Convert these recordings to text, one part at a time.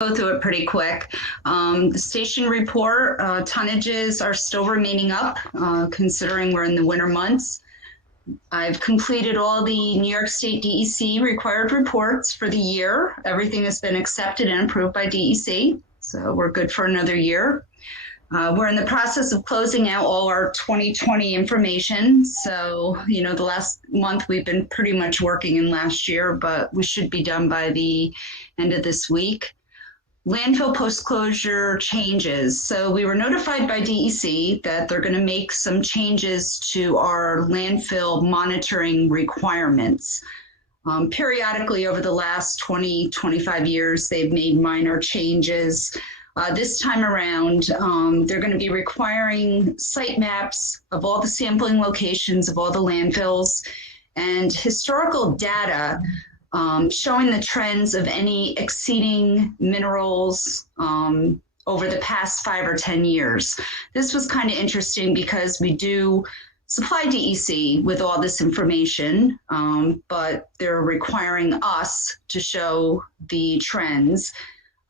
Go through it pretty quick. The station report, tonnages are still remaining up, considering we're in the winter months. I've completed all the New York State DEC required reports for the year. Everything has been accepted and approved by DEC, so we're good for another year. We're in the process of closing out all our 2020 information. So, the last month we've been pretty much working in last year, but we should be done by the end of this week. Landfill post-closure changes. So we were notified by DEC that they're going to make some changes to our landfill monitoring requirements. Periodically over the last 20, 25 years, they've made minor changes. This time around, they're going to be requiring site maps of all the sampling locations of all the landfills and historical data showing the trends of any exceeding minerals over the past 5 or 10 years. This was kind of interesting because we do supply DEC with all this information, but they're requiring us to show the trends.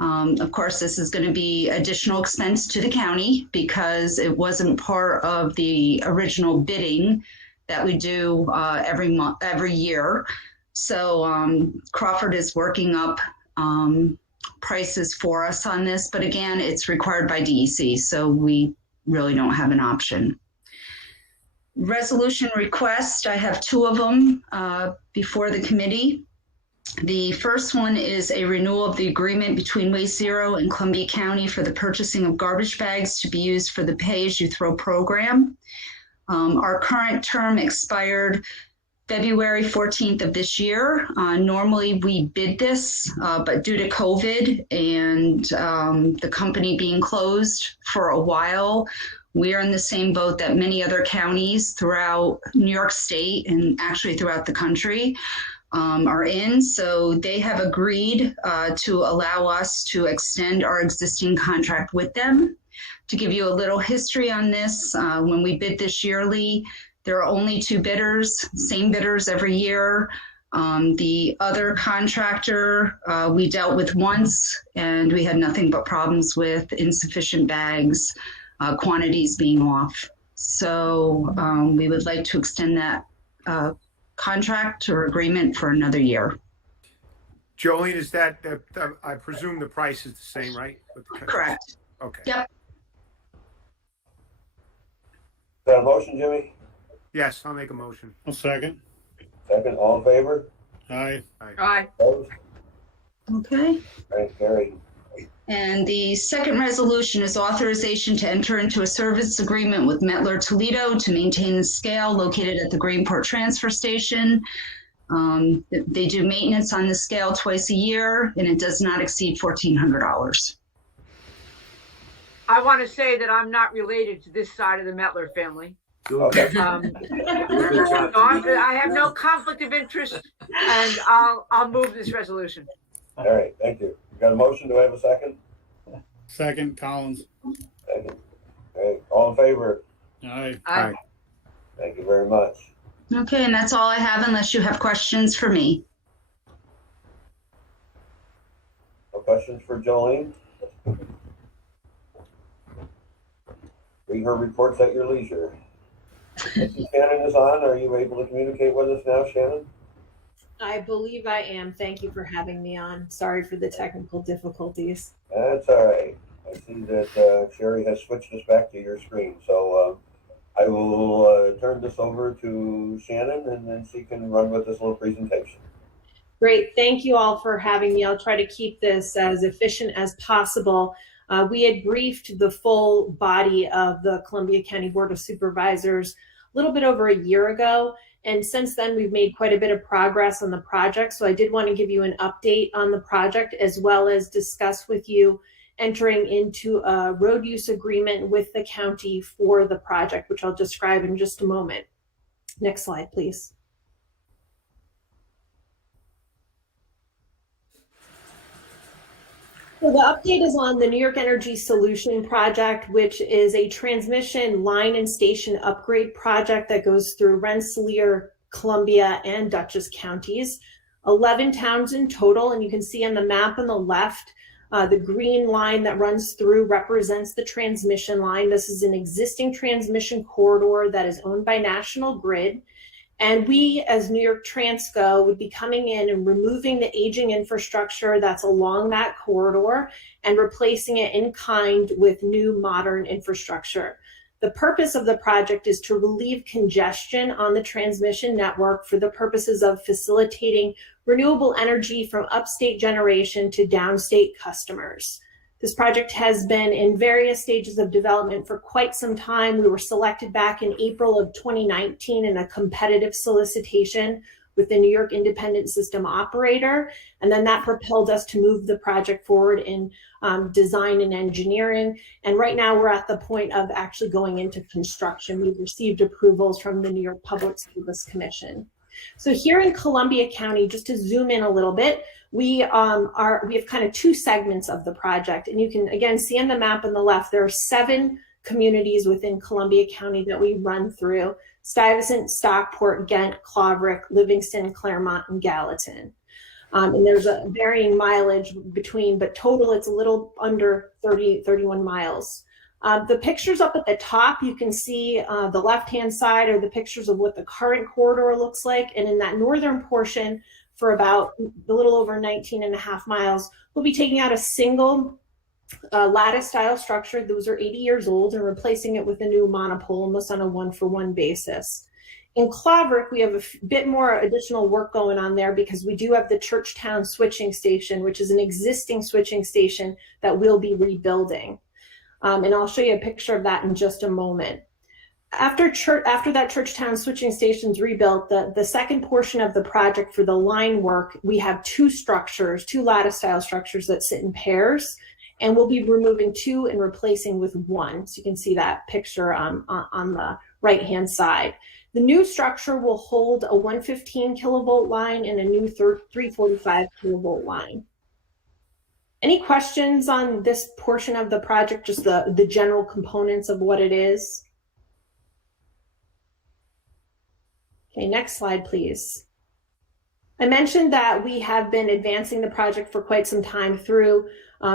Of course, this is going to be additional expense to the county because it wasn't part of the original bidding that we do every year. So Crawford is working up prices for us on this, but again, it's required by DEC, so we really don't have an option. Resolution request, I have 2 of them before the committee. The first one is a renewal of the agreement between Waste Zero and Columbia County for the purchasing of garbage bags to be used for the pay-as-you-throw program. Our current term expired February 14th of this year. Normally we bid this, but due to COVID and the company being closed for a while, we are in the same boat that many other counties throughout New York State and actually throughout the country are in. So they have agreed to allow us to extend our existing contract with them. To give you a little history on this, when we bid this yearly, there are only 2 bidders, same bidders every year. The other contractor we dealt with once, and we had nothing but problems with insufficient bags, quantities being off. So we would like to extend that contract or agreement for another year. Jolene, is that I presume the price is the same, right? Correct. Okay. Yep. Is that a motion, Jimmy? Yes, I'll make a motion. I'll second. Second, all in favor? Aye. Aye. Opposed? Okay. All right, carried. And the second resolution is authorization to enter into a service agreement with Mettler Toledo to maintain the scale located at the Greenport Transfer Station. They do maintenance on the scale twice a year, and it does not exceed $1,400. I want to say that I'm not related to this side of the Mettler family. Okay. So I have no conflict of interest, and I'll move this resolution. All right, thank you. You got a motion? Do I have a second? Second, Collins. Second. All right, all in favor? Aye. Aye. Thank you very much. Okay, and that's all I have unless you have questions for me. No questions for Jolene? Read her reports at your leisure. Mrs. Shannon is on. Are you able to communicate with us now, Shannon? I believe I am. Thank you for having me on. Sorry for the technical difficulties. That's all right. I see that Sherry has switched us back to your screen. So I will turn this over to Shannon, and then she can run with this little presentation. Great. Thank you all for having me. I'll try to keep this as efficient as possible. We had briefed the full body of the Columbia County Board of Supervisors a little bit over a year ago. And since then, we've made quite a bit of progress on the project. So I did want to give you an update on the project, as well as discuss with you entering into a road use agreement with the county for the project, which I'll describe in just a moment. Next slide, please. So the update is on the New York Energy Solution Project, which is a transmission line and station upgrade project that goes through Rensselaer, Columbia, and Dutchess counties. 11 towns in total, and you can see on the map on the left The green line that runs through represents the transmission line. This is an existing transmission corridor that is owned by National Grid. And we, as New York Transco, would be coming in and removing the aging infrastructure that's along that corridor and replacing it in kind with new modern infrastructure. The purpose of the project is to relieve congestion on the transmission network for the purposes of facilitating renewable energy from upstate generation to downstate customers. This project has been in various stages of development for quite some time. We were selected back in April of 2019 in a competitive solicitation with the New York Independent System Operator. And then that propelled us to move the project forward in design and engineering. And right now we're at the point of actually going into construction. We've received approvals from the New York Public Service Commission. So here in Columbia County, just to zoom in a little bit, we have kind of two segments of the project. And you can, again, see on the map on the left, there are 7 communities within Columbia County that we run through: Stuyvesant, Stockport, Ghent, Claverack, Livingston, Claremont, and Gallatin. And there's a varying mileage between, but total it's a little under 31 miles. The pictures up at the top, you can see the left-hand side are the pictures of what the current corridor looks like. And in that northern portion, for about a little over 19.5 miles, we'll be taking out a single lattice-style structure. Those are 80 years old, and replacing it with a new monopole, almost on a one-for-one basis. In Claverack, we have a bit more additional work going on there because we do have the Churchtown switching station, which is an existing switching station that we'll be rebuilding. And I'll show you a picture of that in just a moment. After that Churchtown switching station's rebuilt, the second portion of the project for the line work, we have 2 structures, 2 lattice-style structures that sit in pairs, and we'll be removing 2 and replacing with 1. So you can see that picture on the right-hand side. The new structure will hold a 115 kilovolt line and a new 345 kilovolt line. Any questions on this portion of the project, just the general components of what it is? Okay, next slide, please. I mentioned that we have been advancing the project for quite some time through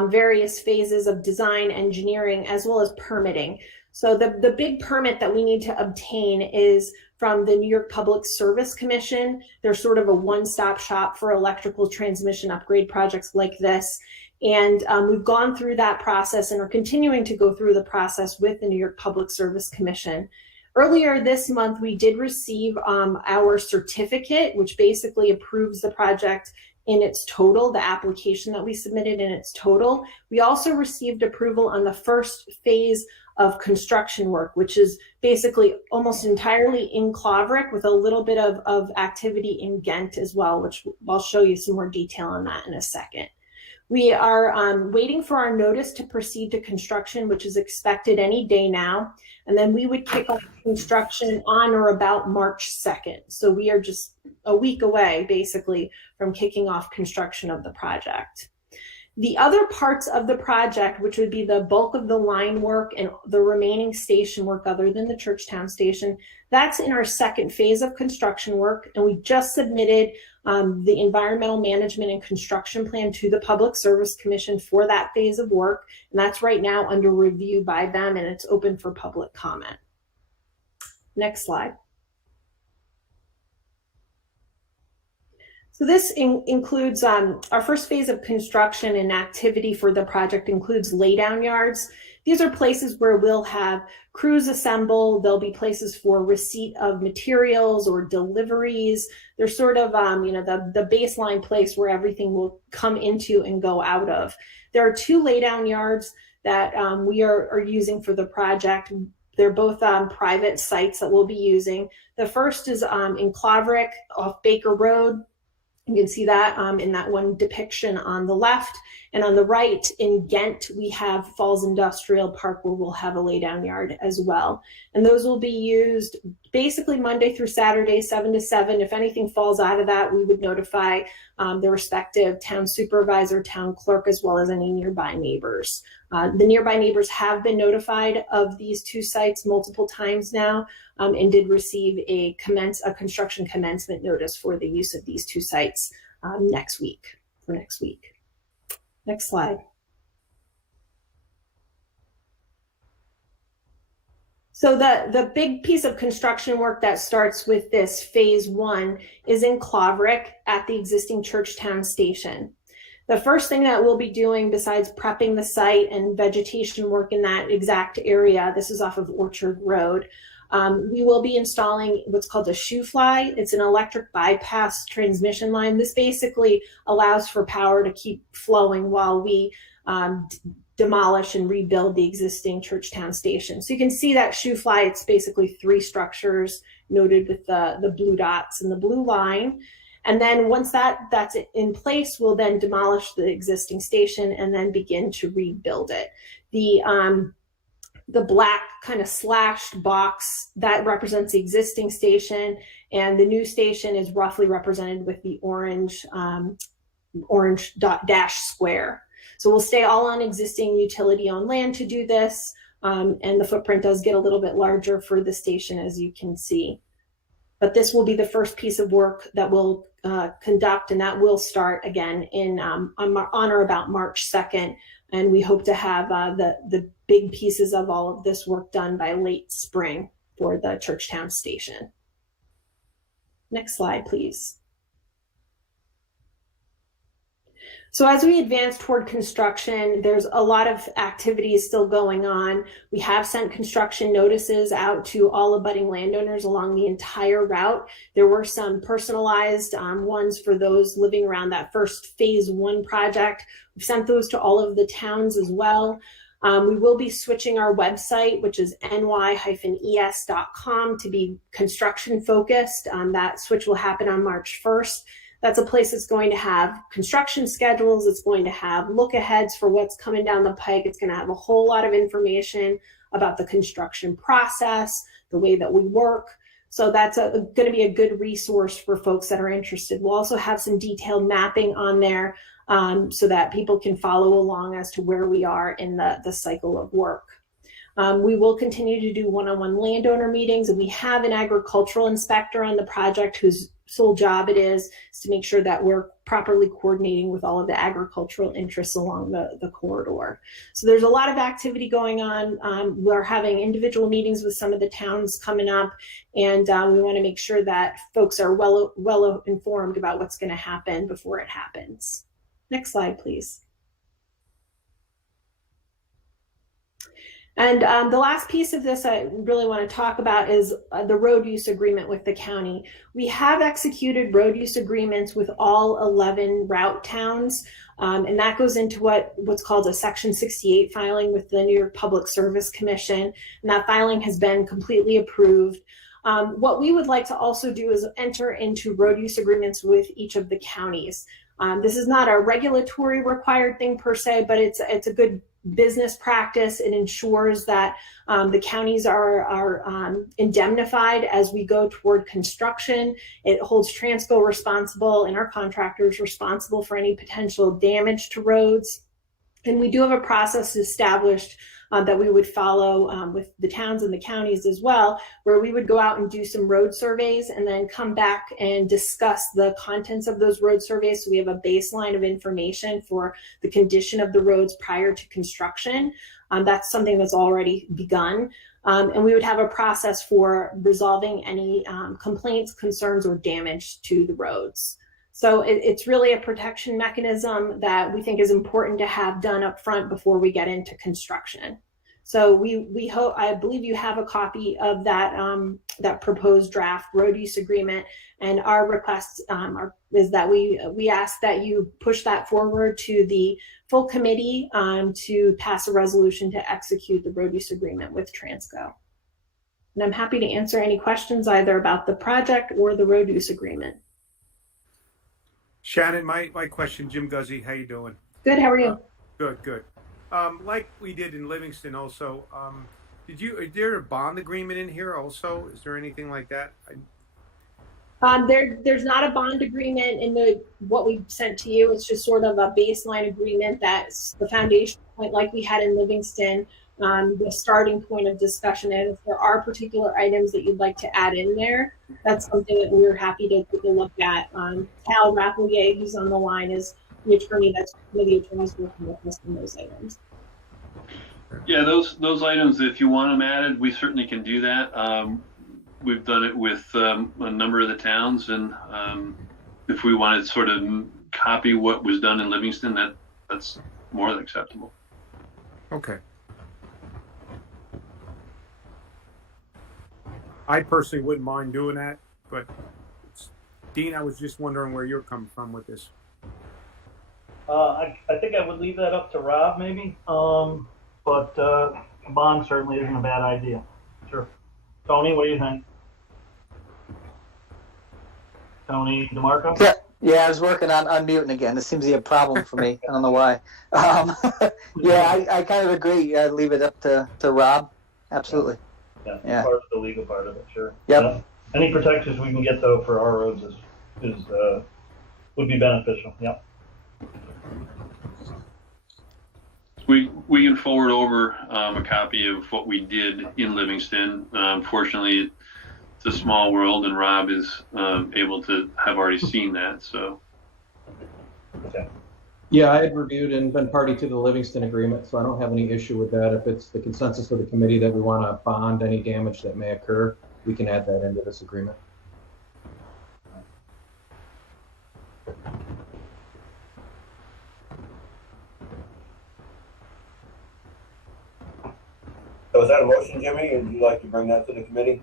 various phases of design, engineering, as well as permitting. So the big permit that we need to obtain is from the New York Public Service Commission. They're sort of a one-stop shop for electrical transmission upgrade projects like this. And we've gone through that process and are continuing to go through the process with the New York Public Service Commission. Earlier this month, we did receive our certificate, which basically approves the project in its total, the application that we submitted in its total. We also received approval on the first phase of construction work, which is basically almost entirely in Claverack with a little bit of activity in Ghent as well, which I'll show you some more detail on that in a second. We are waiting for our notice to proceed to construction, which is expected any day now. And then we would kick off construction on or about March 2nd. So we are just a week away, basically, from kicking off construction of the project. The other parts of the project, which would be the bulk of the line work and the remaining station work other than the Churchtown station, that's in our second phase of construction work. And we just submitted the environmental management and construction plan to the Public Service Commission for that phase of work. And that's right now under review by them, and it's open for public comment. Next slide. So this includes our first phase of construction and activity for the project includes laydown yards. These are places where we'll have crews assemble. There'll be places for receipt of materials or deliveries. They're sort of, the baseline place where everything will come into and go out of. There are 2 laydown yards that we are using for the project. They're both private sites that we'll be using. The first is in Claverack off Baker Road. You can see that in that one depiction on the left. And on the right in Ghent, we have Falls Industrial Park where we'll have a laydown yard as well. And those will be used basically Monday through Saturday, 7 to 7. If anything falls out of that, we would notify the respective town supervisor, town clerk, as well as any nearby neighbors. The nearby neighbors have been notified of these 2 sites multiple times now and did receive a construction commencement notice for the use of these 2 sites next week. Next slide. So the big piece of construction work that starts with this phase 1 is in Claverick at the existing Churchtown station. The first thing that we'll be doing, besides prepping the site and vegetation work in that exact area, this is off of Orchard Road, we will be installing what's called a shoe fly. It's an electric bypass transmission line. This basically allows for power to keep flowing while we demolish and rebuild the existing Churchtown station. So you can see that shoe fly, it's basically 3 structures noted with the blue dots and the blue line. And then once that's in place, we'll then demolish the existing station and then begin to rebuild it. The black kind of slashed box, that represents the existing station, and the new station is roughly represented with the orange dash square. So we'll stay all on existing utility-owned land to do this, and the footprint does get a little bit larger for the station, as you can see. But this will be the first piece of work that we'll conduct, and that will start again in on or about March 2nd. And we hope to have the big pieces of all of this work done by late spring for the Churchtown station. Next slide, please. So as we advance toward construction, there's a lot of activities still going on. We have sent construction notices out to all abutting landowners along the entire route. There were some personalized ones for those living around that first phase 1 project. We've sent those to all of the towns as well. We will be switching our website, which is ny-es.com, to be construction focused. That switch will happen on March 1st. That's a place that's going to have construction schedules. It's going to have look aheads for what's coming down the pike. It's going to have a whole lot of information about the construction process, the way that we work. So that's going to be a good resource for folks that are interested. We'll also have some detailed mapping on there so that people can follow along as to where we are in the cycle of work. We will continue to do one-on-one landowner meetings, and we have an agricultural inspector on the project whose sole job it is to make sure that we're properly coordinating with all of the agricultural interests along the corridor. So there's a lot of activity going on. We're having individual meetings with some of the towns coming up, and we want to make sure that folks are well informed about what's going to happen before it happens. Next slide, please. And the last piece of this I really want to talk about is the road use agreement with the county. We have executed road use agreements with all 11 route towns, and that goes into what's called a Section 68 filing with the New York Public Service Commission, and that filing has been completely approved. What we would like to also do is enter into road use agreements with each of the counties. This is not a regulatory required thing per se, but it's a good business practice. It ensures that the counties are indemnified as we go toward construction. It holds Transco responsible and our contractors responsible for any potential damage to roads. And we do have a process established that we would follow with the towns and the counties as well, where we would go out and do some road surveys and then come back and discuss the contents of those road surveys. So we have a baseline of information for the condition of the roads prior to construction. That's something that's already begun. And we would have a process for resolving any complaints, concerns, or damage to the roads. So it's really a protection mechanism that we think is important to have done up front before we get into construction. So we hope, I believe you have a copy of that that proposed draft road use agreement, and our request is that we ask that you push that forward to the full committee to pass a resolution to execute the road use agreement with Transco. And I'm happy to answer any questions either about the project or the road use agreement. Shannon, my question, Jim Guzzi, how you doing? Good, how are you? Good. Like we did in Livingston also, is there a bond agreement in here also? Is there anything like that? There's not a bond agreement in what we sent to you. It's just sort of a baseline agreement that's the foundation point like we had in Livingston, the starting point of discussion. And if there are particular items that you'd like to add in there, that's something that we're happy to take a look at. Cal Rapelier, who's on the line, is the attorney that's one of the attorneys working with us on those items. Yeah, those items, if you want them added, we certainly can do that. We've done it with a number of the towns, and if we want to sort of copy what was done in Livingston, that's more than acceptable. Okay. I personally wouldn't mind doing that, but Dean, I was just wondering where you're coming from with this. I think I would leave that up to Rob, maybe. But bond certainly isn't a bad idea. Sure. Tony, what do you think? Tony DeMarco? Yeah, I was working on unmuting again. This seems to be a problem for me. I don't know why. Yeah, I kind of agree. I'd leave it up to Rob. Absolutely. Yeah, part of the legal part of it, sure. Yep. Yeah. Any protections we can get though for our roads would be beneficial. Yeah. We can forward over a copy of what we did in Livingston. Fortunately, it's a small world, and Rob is able to have already seen that. So. Okay. Yeah, I had reviewed and been party to the Livingston agreement, so I don't have any issue with that. If it's the consensus of the committee that we want to bond any damage that may occur, we can add that into this agreement. So is that a motion, Jimmy? Would you like to bring that to the committee?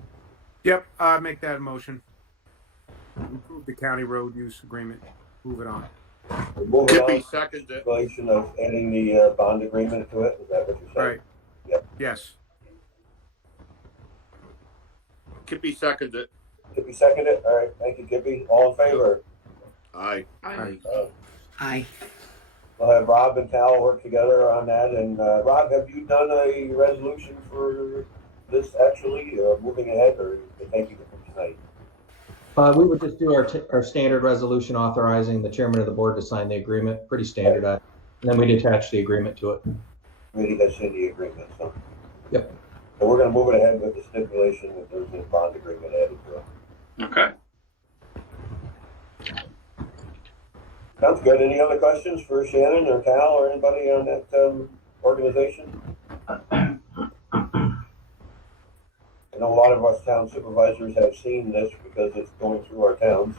Yep, make that a motion. Approve the county road use agreement. Move it on. We're moving on Kippy to seconds it. the of adding the bond agreement to it. Is that what you're saying? Right. Yep. Yes. Kippy seconds it. Kippy seconded it. All right. Thank you, Kippy. All in favor? Aye. Aye. We'll have Rob and Cal work together on that. And Rob, have you done a resolution for this actually, moving ahead, or thank you for tonight? We would just do our standard resolution authorizing the chairman of the board to sign the agreement, pretty standard. And then we'd attach the agreement to it. Committee has seen the agreement, so. Yep. So we're going to move it ahead with the stipulation that there's a bond agreement added to it. Okay. Sounds good. Any other questions for Shannon or Cal or anybody on that organization? I know a lot of us town supervisors have seen this because it's going through our towns.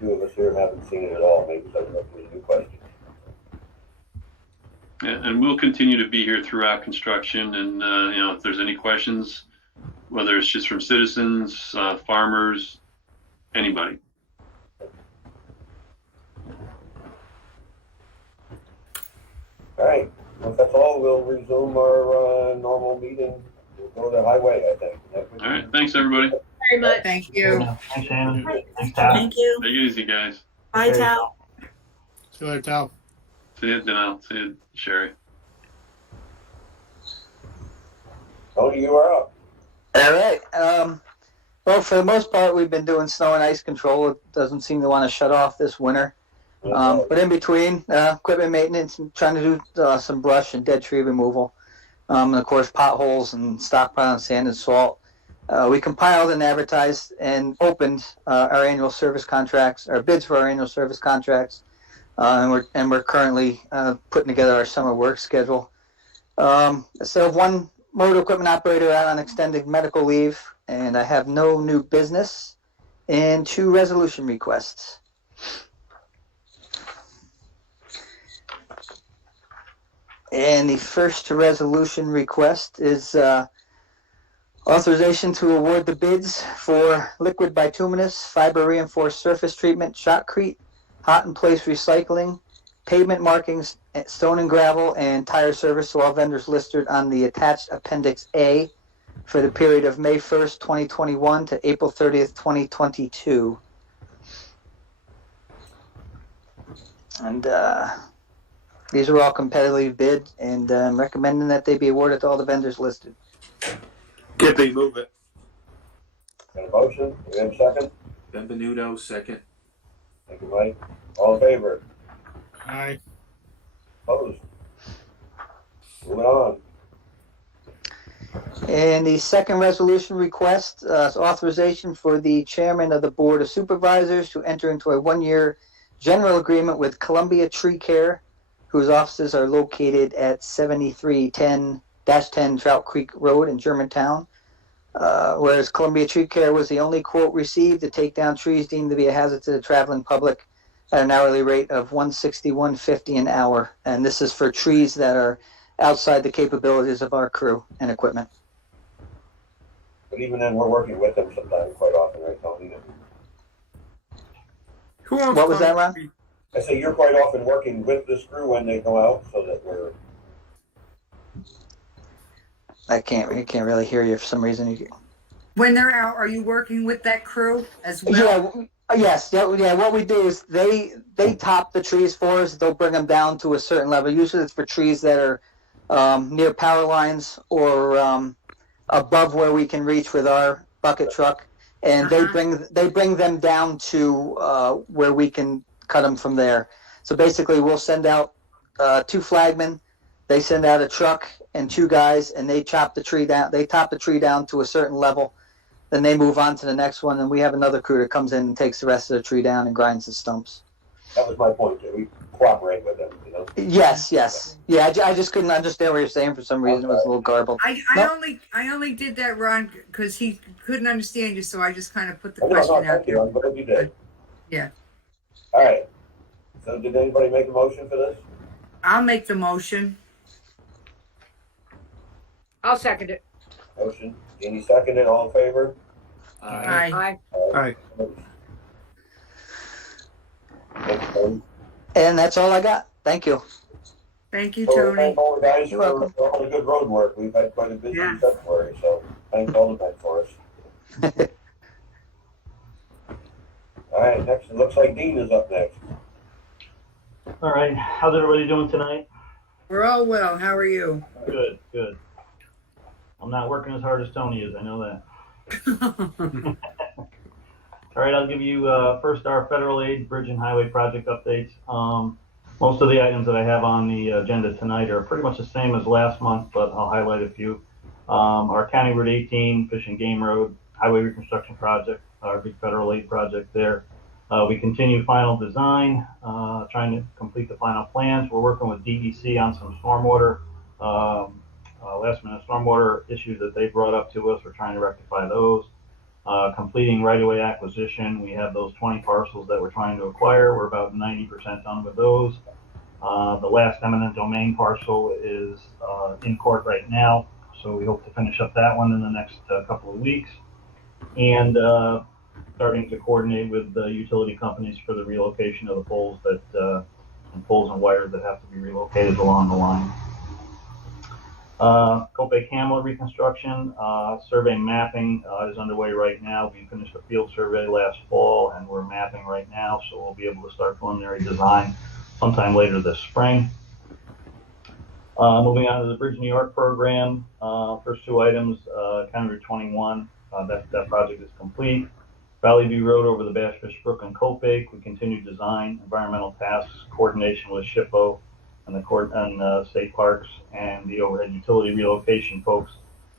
Two of us here haven't seen it at all. Maybe that's a new question. Yeah, and we'll continue to be here throughout construction, and if there's any questions, whether it's just from citizens, farmers, anybody. All right. Well, if that's all, we'll resume our normal meeting. We'll go to the highway, I think. All right. Thanks, everybody. Very much. Thank you. Thanks, Shannon. Thanks, Tal. Thank you. Take it easy, guys. Bye, Okay. Tal. See you later, Tal. See you, Danelle. See you, Sherry. Tony, you are up. All right. Well, for the most part, we've been doing snow and ice control. It doesn't seem to want to shut off this winter. But in between, equipment maintenance and trying to do some brush and dead tree removal. And of course, potholes and stockpiling sand and salt. We compiled and advertised and opened our annual service contracts, our bids for our annual service contracts. And we're currently putting together our summer work schedule. So one motor equipment operator out on extended medical leave, and I have no new business, and 2 resolution requests. And the first resolution request is authorization to award the bids for liquid bituminous fiber reinforced surface treatment, shotcrete, hot in place recycling, pavement markings, stone and gravel, and tire service to all vendors listed on the attached Appendix A for the period of May 1st, 2021 to April 30th, 2022. And these are all competitively bid, and I'm recommending that they be awarded to all the vendors listed. Kippy, move it. Got a motion? Do we have a second? Benvenuto, second. Thank you, Mike. All in favor? Aye. Opposed? Moving on. And the second resolution request is authorization for the chairman of the Board of Supervisors to enter into a 1-year general agreement with Columbia Tree Care whose offices are located at 7310-10 Trout Creek Road in Germantown. Whereas Columbia Tree Care was the only quote received to take down trees deemed to be a hazard to the traveling public at an hourly rate of $161.50 an hour. And this is for trees that are outside the capabilities of our crew and equipment. But even then, we're working with them sometimes, quite often, right, Tony? Who owns What was that, Columbia Ron? Tree? I say you're quite often working with this crew when they go out, so that we're. I can't really hear you for some reason. When they're out, are you working with that crew as well? Yeah, yes, yeah. What we do is they top the trees for us. They'll bring them down to a certain level. Usually, it's for trees that are near power lines or above where we can reach with our bucket truck, and they bring them down to where we can cut them from there. So basically, we'll send out 2 flagmen. They send out a truck and 2 guys, and they chop the tree down. They top the tree down to a certain level. Then they move on to the next one, and we have another crew that comes in and takes the rest of the tree down and grinds the stumps. That was my point. We cooperate with them, you know. Yes. Yeah, I just couldn't understand what you're saying for some reason. It was a little garbled. I only did that, Ron, because he couldn't understand you, so I just kind of put the question out thank you. I'm glad you did. Yeah. All right. So did anybody make a motion for this? I'll make the motion. I'll second it. Motion. Jeannie seconded. All in favor? Aye. Aye. Thanks, Tony. And that's all I got. Thank you. Thank you, So Tony. thank all the guys You're for welcome. all the good road work. We've had quite a busy Yeah. February, so thanks all the time for us. All right, next, it looks like Dean is up next. All right, how's everybody doing tonight? We're all well. How are you? Good, good. I'm not working as hard as Tony is, I know that. All right, I'll give you first our federal aid, bridge and highway project updates. Most of the items that I have on the agenda tonight are pretty much the same as last month, but I'll highlight a few. Our County Route 18, Fish and Game Road, highway reconstruction project, our big federal aid project there. We continue final design, trying to complete the final plans. We're working with DEC on some stormwater, last minute stormwater issues that they brought up to us. We're trying to rectify those. Completing right-of-way acquisition. We have those 20 parcels that we're trying to acquire. We're about 90% done with those. The last eminent domain parcel is in court right now, so we hope to finish up that one in the next couple of weeks. And starting to coordinate with the utility companies for the relocation of the poles and poles and wires that have to be relocated along the line. Copac Hamlet reconstruction, survey mapping is underway right now. We finished a field survey last fall and we're mapping right now, so we'll be able to start preliminary design sometime later this spring. Moving on to the Bridge New York program, first 2 items, County Route 21, that project is complete. Valley View Road over the Bass Fish Brook and Copac, we continue design, environmental tasks, coordination with SHPO and the state parks and the overhead utility relocation folks.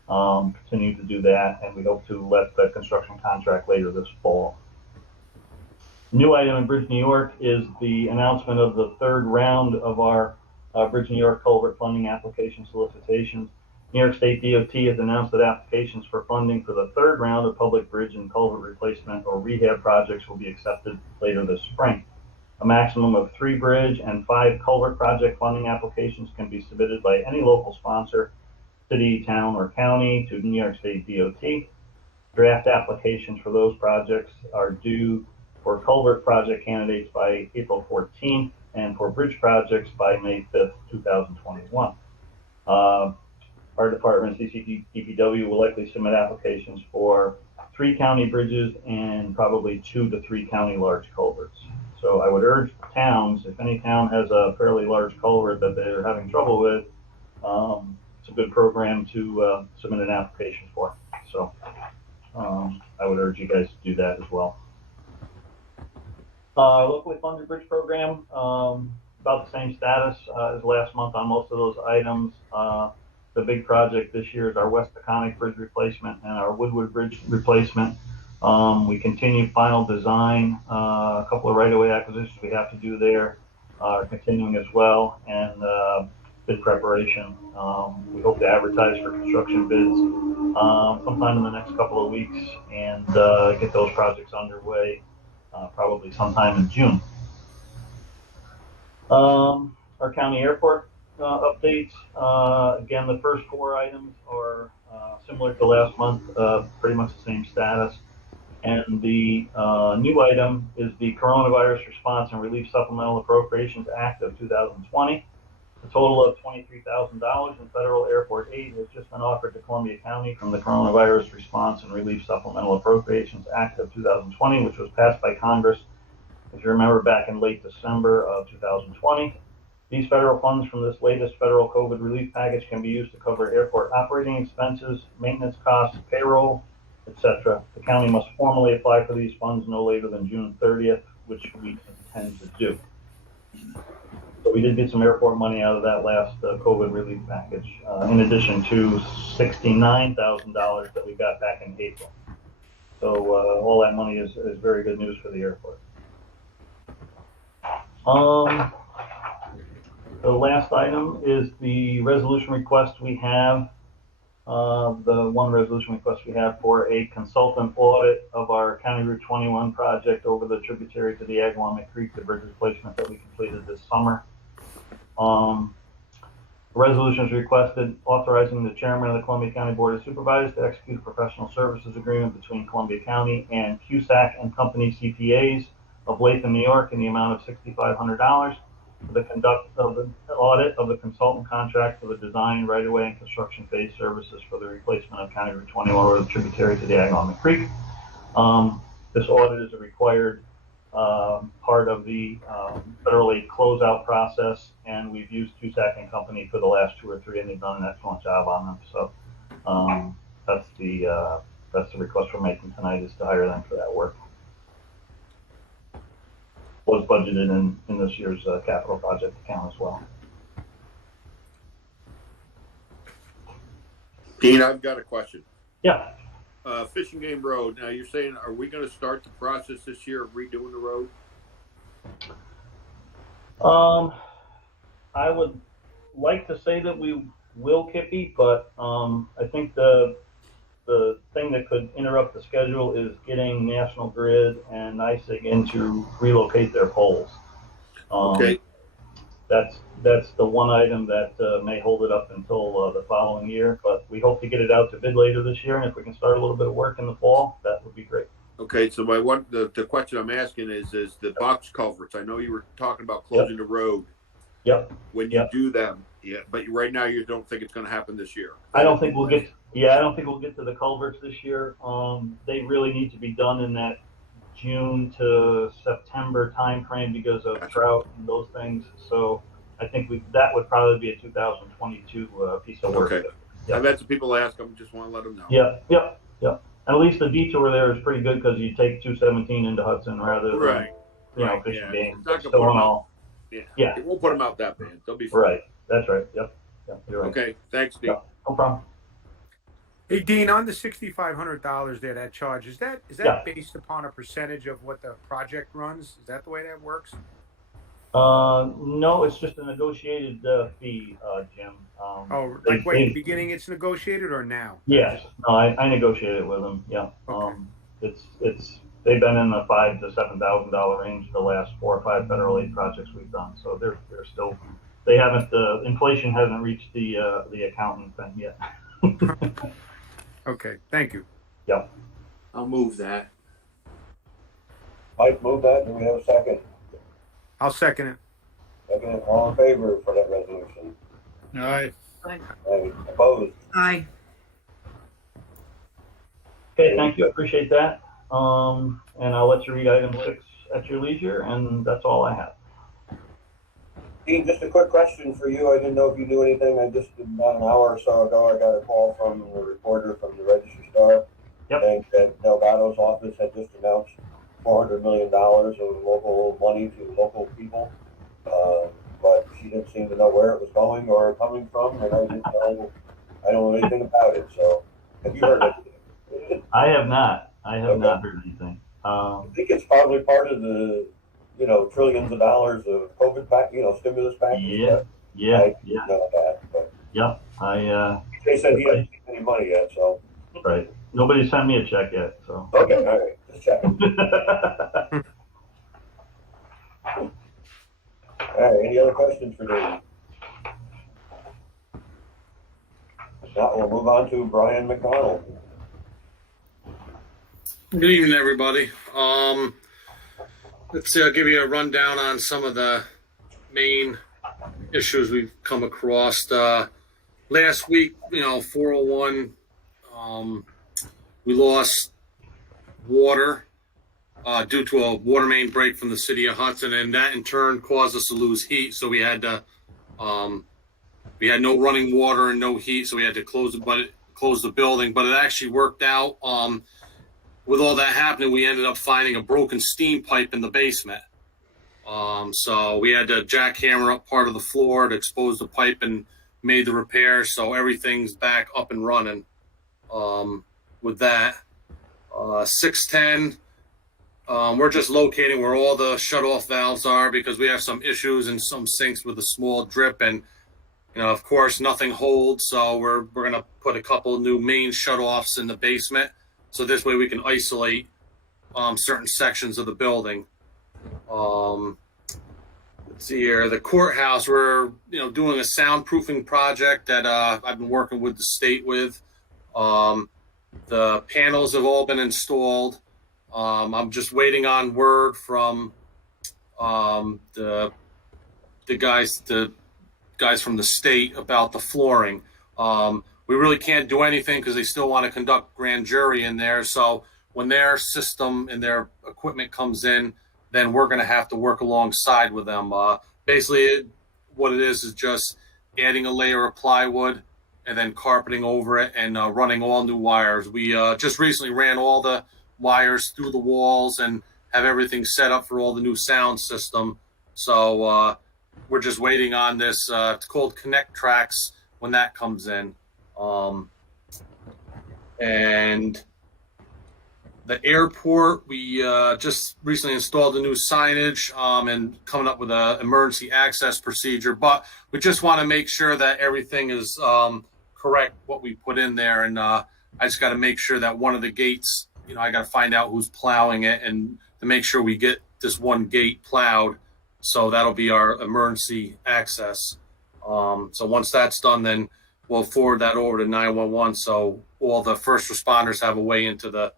Continue to do that, and we hope to let the construction contract later this fall. New item in Bridge New York is the announcement of the 3rd round of our Bridge New York culvert funding application solicitations. New York State DOT has announced that applications for funding for the 3rd round of public bridge and culvert replacement or rehab projects will be accepted later this spring. A maximum of 3 bridge and 5 culvert project funding applications can be submitted by any local sponsor, city, town, or county to New York State DOT. Draft applications for those projects are due for culvert project candidates by April 14th and for bridge projects by May 5th, 2021. Our department, DPW, will likely submit applications for 3 county bridges and probably 2 to 3 county large culverts. So I would urge towns, if any town has a fairly large culvert that they're having trouble with, it's a good program to submit an application for. So I would urge you guys to do that as well. Locally funded bridge program, about the same status as last month on most of those items. The big project this year is our West Peconic Bridge replacement and our Woodwood Bridge replacement. We continue final design, a couple of right-of-way acquisitions we have to do there. are continuing as well, and bid preparation. We hope to advertise for construction bids sometime in the next couple of weeks and get those projects underway probably sometime in June. Our county airport updates. Again, the first 4 items are similar to last month, pretty much the same status. And the new item is the Coronavirus Response and Relief Supplemental Appropriations Act of 2020. A total of $23,000 in federal airport aid has just been offered to Columbia County from the Coronavirus Response and Relief Supplemental Appropriations Act of 2020, which was passed by Congress, if you remember, back in late December of 2020. These federal funds from this latest federal COVID relief package can be used to cover airport operating expenses, maintenance costs, payroll, etc. The county must formally apply for these funds no later than June 30th, which we intend to do. So we did get some airport money out of that last COVID relief package, in addition to $69,000 that we got back in April. So all that money is very good news for the airport. The last item is the resolution request we have. The one resolution request we have for a consultant audit of our County Route 21 project over the tributary to the Agawam Creek, the bridge replacement that we completed this summer. The resolution is requested authorizing the chairman of the Columbia County Board of Supervisors to execute a professional services agreement between Columbia County and Cusack and Company CPAs of Latham, New York, in the amount of $6,500 for the conduct of the audit of the consultant contract for the design, right-of-way, and construction phase services for the replacement of County Route 21 over the tributary to the Agawam Creek. This audit is a required part of the federal aid closeout process, and we've used Cusack and Company for the last 2 or 3, and they've done an excellent job on them. So that's the request we're making tonight, is to hire them for that work. Was budgeted in this year's capital project account as well. Dean, I've got a question. Yeah. Fishing Game Road. Now you're saying, are we going to start the process this year of redoing the road? I would like to say that we will, Kippy, but I think the thing that could interrupt the schedule is getting National Grid and NYSEG in to relocate their poles. Okay. That's the one item that may hold it up until the following year, but we hope to get it out to bid later this year, and if we can start a little bit of work in the fall, that would be great. Okay, so the question I'm asking is the box culverts. I know you were talking about closing the road. Yep. When you do them, but right now you don't think it's going to happen this year. I don't think we'll get to the culverts this year. They really need to be done in that June to September timeframe because of drought and those things. So I think that would probably be a 2022 piece of work. Okay. Yep. I've had some people ask. I just want to let them know. Yep. And at least the detour there is pretty good because you take 217 into Hudson rather than Fishing Game. Still on all. Yeah. It won't put them out that bad. They'll be fine. Right. That's right. Yep. You're right. Okay. Thanks, Steve. Yep. No problem. Hey, Dean, on the $6,500 there, that charge, is that based upon a percentage of what the project runs? Is that the way that works? No, it's just a negotiated fee, Jim. Right at the beginning it's negotiated, or now? Yes. No, I negotiated with them. Yeah. Okay. They've been in the $5,000 to $7,000 range the last 4 or 5 federal aid projects we've done. So they're still, they haven't, inflation hasn't reached the accountant thing yet. Okay, thank you. Yep. I'll move that. Mike moved that. Do we have a second? I'll second it. Second. All in favor for that resolution? Aye. Aye. Opposed? Aye. Okay, thank you. I appreciate that. And I'll let you read item 6 at your leisure, and that's all I have. Dean, just a quick question for you. I didn't know if you knew anything. About an hour or so ago, I got a call from the reporter from the Register Star saying that Delgado's office had just announced $400 million of local money to local people, but she didn't seem to know where it was going or coming from, and I don't know anything about it. So, have you heard anything? I have not. I have not heard anything. I think it's probably part of the trillions of dollars of COVID stimulus packages. Yeah. I didn't know that, but Yep. they said he hasn't seen any money yet, so. Right. Nobody sent me a check yet, so. Okay, all right, just checking. All right, any other questions for Dave? If not, we'll move on to Brian McDonald. Good evening, everybody. Let's see, I'll give you a rundown on some of the main issues we've come across. Last week, 401, we lost water due to a water main break from the city of Hudson, and that in turn caused us to lose heat. So we had to, we had no running water and no heat, so we had to close the building. But it actually worked out. With all that happening, we ended up finding a broken steam pipe in the basement. So we had to jackhammer up part of the floor to expose the pipe and made the repair. So everything's back up and running with that. 610, we're just locating where all the shut-off valves are because we have some issues in some sinks with a small drip. And, of course, nothing holds. So we're going to put a couple new main shut-offs in the basement. So this way we can isolate certain sections of the building. Let's see here, the courthouse, we're doing a soundproofing project that I've been working with the state with. The panels have all been installed. I'm just waiting on word from the guys from the state about the flooring. We really can't do anything because they still want to conduct grand jury in there. So when their system and their equipment comes in, then we're going to have to work alongside with them. Basically, what it is just adding a layer of plywood and then carpeting over it and running all new wires. We just recently ran all the wires through the walls and have everything set up for all the new sound system. So we're just waiting on this. It's called Connect Tracks when that comes in. And the airport, we just recently installed a new signage and coming up with an emergency access procedure, but we just want to make sure that everything is correct, what we put in there. And I just got to make sure that one of the gates, I got to find out who's plowing it and to make sure we get this one gate plowed. So that'll be our emergency access. So once that's done, then we'll forward that over to 911. So all the first responders have a way into the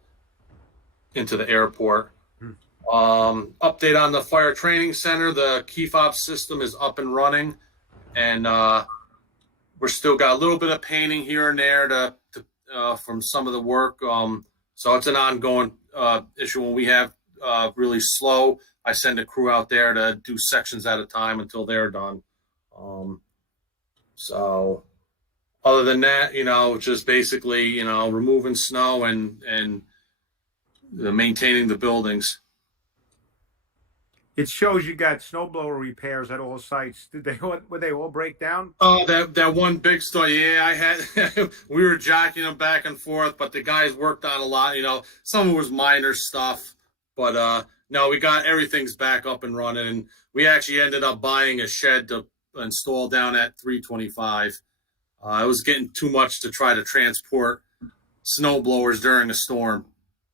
airport. Update on the fire training center. The key fob system is up and running, and we're still got a little bit of painting here and there from some of the work. So it's an ongoing issue. When we have really slow, I send a crew out there to do sections at a time until they're done. So other than that, just basically, removing snow and maintaining the buildings. It shows you got snowblower repairs at all sites. Would they all break down? Oh, that one big store. Yeah, I had. We were jacking them back and forth, but the guys worked on a lot. Some of it was minor stuff, but no, we got everything's back up and running. And we actually ended up buying a shed to install down at 325. It was getting too much to try to transport snow blowers during a storm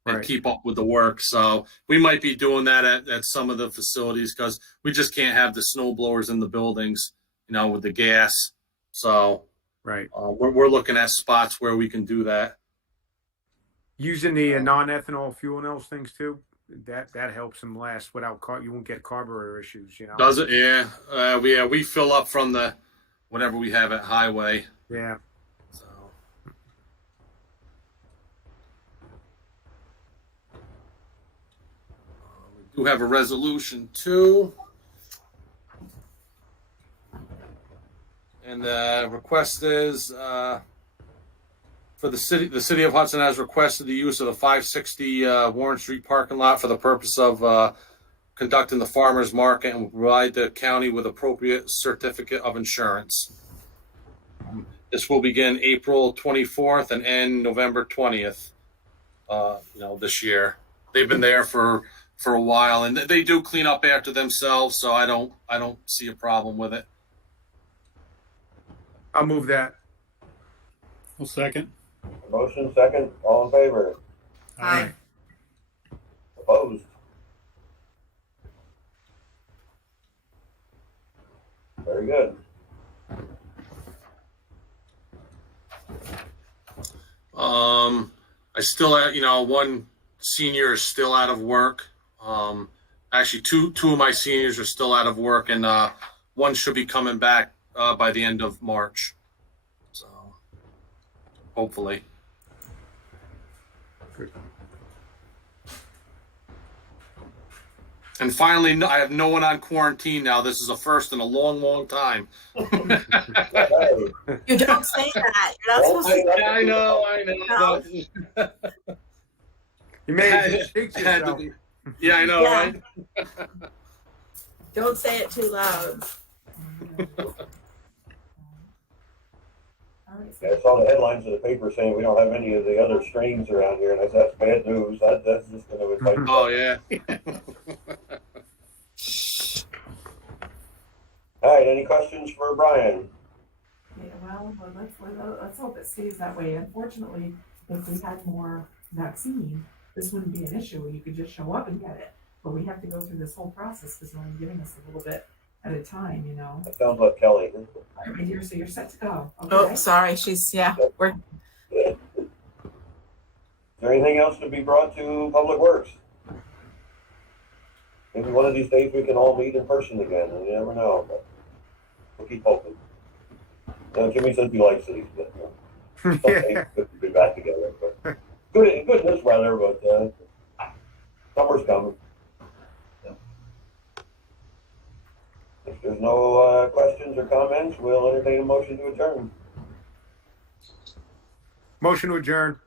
and keep up with the work. So we might be doing that at some of the facilities because we just can't have the snow blowers in the buildings, with the gas. So we're looking at spots where we can do that. Using the non-ethanol fuel in those things too. That helps them last without you won't get carburetor issues. Does it? Yeah. We fill up from the whatever we have at highway. Yeah. So. We do have a resolution too. And the request is for the city of Hudson has requested the use of the 560 Warren Street parking lot for the purpose of conducting the farmers market and will provide the county with appropriate certificate of insurance. This will begin April 24th and end November 20th, this year. They've been there for for a while, and they do clean up after themselves, so I don't see a problem with it. I'll move that. Well, second. Motion second, all in favor? Aye. Opposed? Very good. I still, one senior is still out of work. Actually, two of my seniors are still out of work, and one should be coming back by the end of March. So, hopefully. Good. And finally, I have no one on quarantine now. This is a first in a long, long time. Hey, You don't say that. You're not supposed to. Yeah, I know. You made it. Jinx yourself. Yeah, I know, Yeah. right? Don't say it too loud. Yeah, I saw the headlines of the paper saying we don't have any of the other strains around here, and I said, that's bad news. That's just going to invite. Oh, yeah. All right, any questions for Brian? Yeah, well, let's hope it stays that way. Unfortunately, if we had more vaccine, this wouldn't be an issue. You could just show up and get it. But we have to go through this whole process because they're only giving us a little bit at a time, you know. That sounds like Kelly. All right, dear, so you're set to go. Okay? Oh, sorry. We're Is there anything else to be brought to Public Works? Maybe one of these days we can all meet in person again. You never know, but we'll keep hoping. Jimmy says he likes these, but someday it's good to be back together. But good in this weather, but summer's coming. If there's no questions or comments, we'll entertain a motion to adjourn. Motion to adjourn.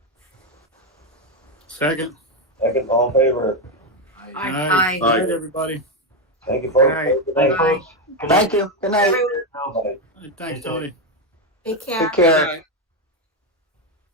Second. Second, all in favor? Aye. Good night, everybody. Thank you, folks. Good night. Good Thanks, night. folks. Good night. Thank you. Good night. Bye. Thanks, Tony. take care. Take care. All right.